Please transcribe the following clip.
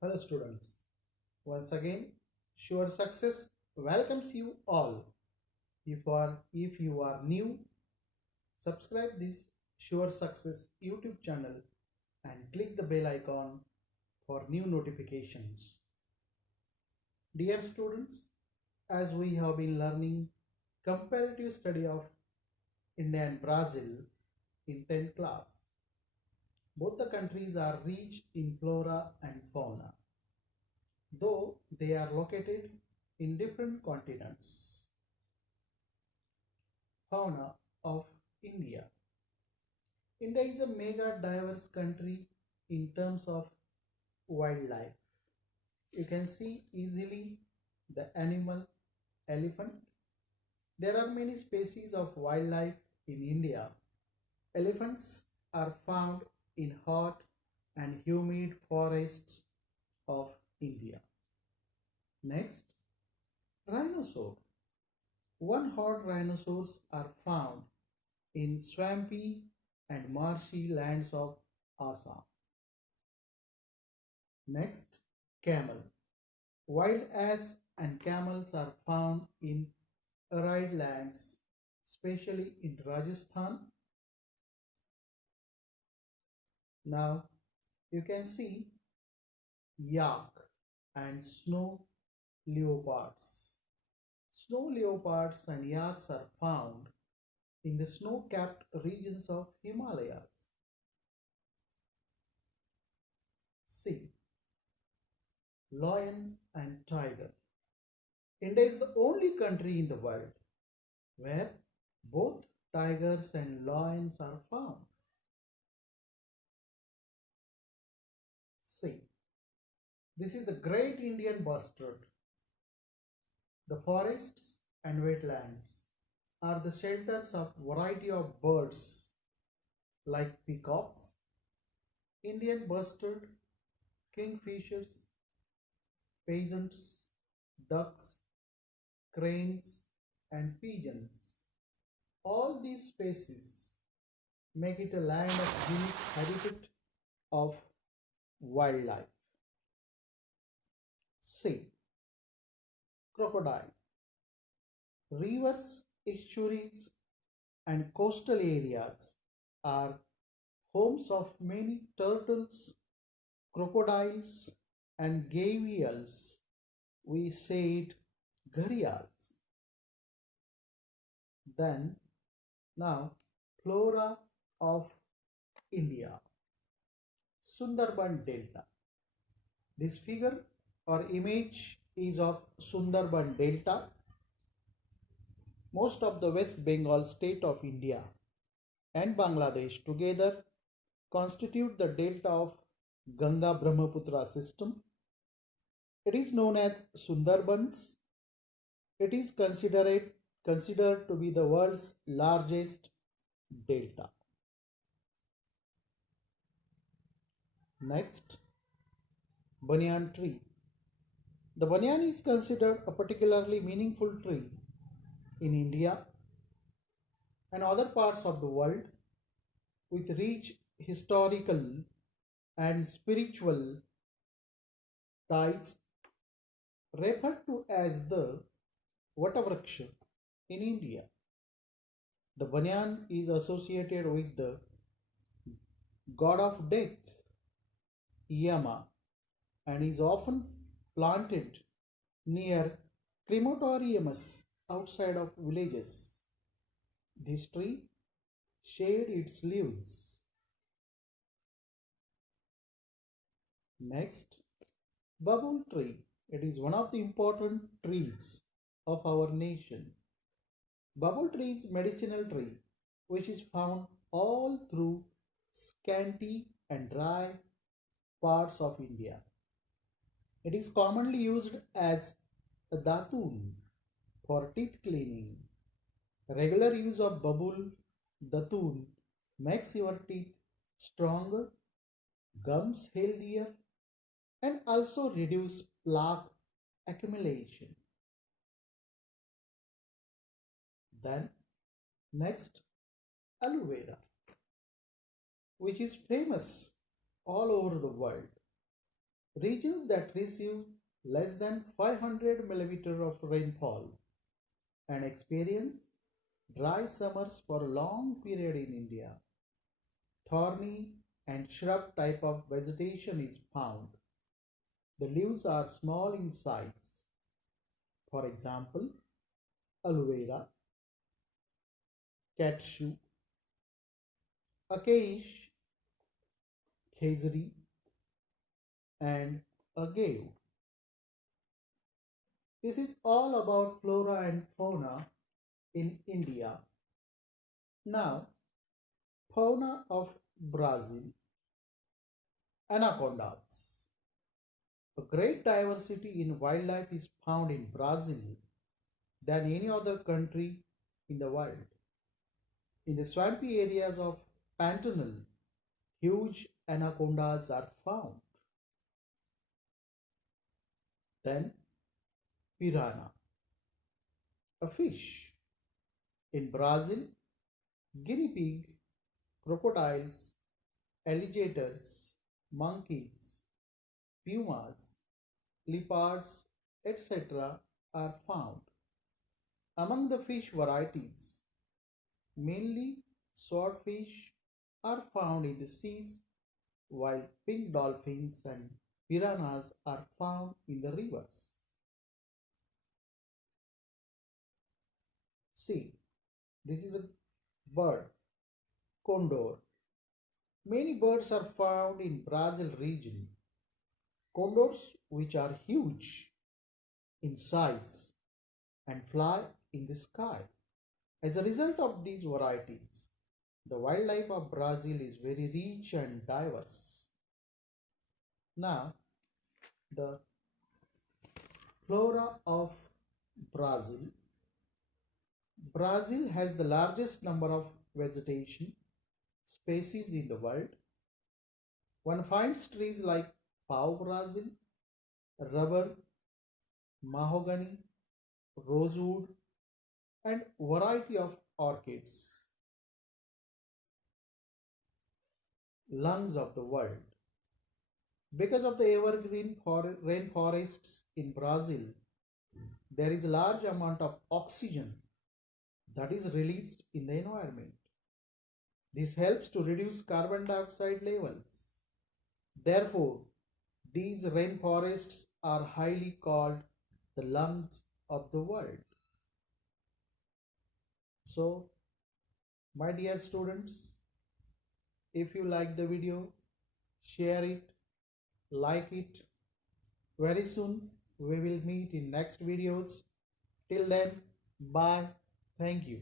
Hello students. Once again, Sure Success welcomes you all. If you are new, subscribe this Sure Success YouTube channel and click the bell icon for new notifications. Dear students, as we have been learning comparative study of India and Brazil in 10th class, both the countries are rich in flora and fauna, though they are located in different continents. Fauna of India. India is a mega diverse country in terms of wildlife. You can see easily the animal elephant. There are many species of wildlife in India. Elephants are found in hot and humid forests of India. Next, rhinoceros. One-horned rhinoceros are found in swampy and marshy lands of Assam. Next, camel. Wild ass and camels are found in arid lands, especially in Rajasthan. Now you can see yak and snow leopards. Snow leopards and yaks are found in the snow-capped regions of Himalayas. C. Lion and tiger. India is the only country in the world where both tigers and lions are found. C. This is the great Indian bustard. The forests and wetlands are the shelters of variety of birds like peacocks, Indian bustard, kingfishers, pheasants, ducks, cranes, and pigeons. All these species make it a land of unique habitat of wildlife. C. Crocodile. Rivers, estuaries, and coastal areas are homes of many turtles, crocodiles, and gavials. We said gharials. Then, now, flora of India. Sundarban Delta. This figure or image is of Sundarban Delta. Most of the West Bengal state of India and Bangladesh together constitute the delta of Ganga Brahmaputra system. It is known as Sundarbans. It is considered to be the world's largest delta. Next, banyan tree. The banyan is considered a particularly meaningful tree in India and other parts of the world with rich historical and spiritual ties, referred to as the Vatavraksha in India. The banyan is associated with the god of death, Yama, and is often planted near crematoriums outside of villages. This tree shed its leaves. Next, bubble tree. It is one of the important trees of our nation. Bubble tree is medicinal tree which is found all through scanty and dry parts of India. It is commonly used as a datun for teeth cleaning. Regular use of babul datun makes your teeth stronger, gums healthier, and also reduce plaque accumulation. Then next, aloe vera, which is famous all over the world. Regions that receive less than 500 millimeters of rainfall and experience dry summers for a long period in India. Thorny and shrub type of vegetation is found. The leaves are small in size. For example, aloe vera, cashew, acacia, khezri, and agave. This is all about flora and fauna in India. Now, fauna of Brazil, anacondas. A great diversity in wildlife is found in Brazil than any other country in the world. In the swampy areas of Pantanal, huge anacondas are found. Then, piranha, a fish. In Brazil, guinea pig, crocodiles, alligators, monkeys, pumas, leopards, etc. are found. Among the fish varieties, mainly swordfish are found in the seas, while pink dolphins and piranhas are found in the rivers. See, this is a bird, condor. Many birds are found in Brazil region. Condors, which are huge in size and fly in the sky. As a result of these varieties, the wildlife of Brazil is very rich and diverse. Now, the flora of Brazil. Brazil has the largest number of vegetation species in the world. One finds trees like pau-brazil, rubber, mahogany, rosewood, and variety of orchids. Lungs of the world. Because of the evergreen rainforests in Brazil, there is a large amount of oxygen that is released in the environment. This helps to reduce carbon dioxide levels. Therefore, these rainforests are highly called the lungs of the world. So, my dear students, if you like the video, share it, like it. Very soon we will meet in next videos. Till then, bye. Thank you.